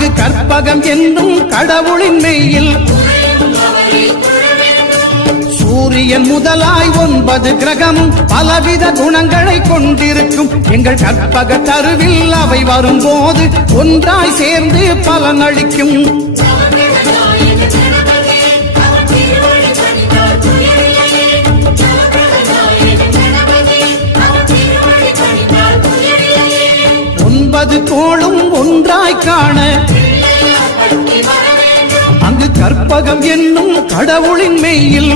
அங்கு கற்பகம் என்னும் கடவுளின் மெய்யில் சூரியன் முதலாய் 9 கிரகமும் பலவித குணங்களை கொண்டிருக்கும் எங்கள் கற்பக தருவில் அவை வரும்போது ஒன்றாய் சேர்ந்து பலனளிக்கும். கோளும் ஒன்றாய் காண அங்கு கற்பகம் என்னும் கடவுளின் மெய்யில்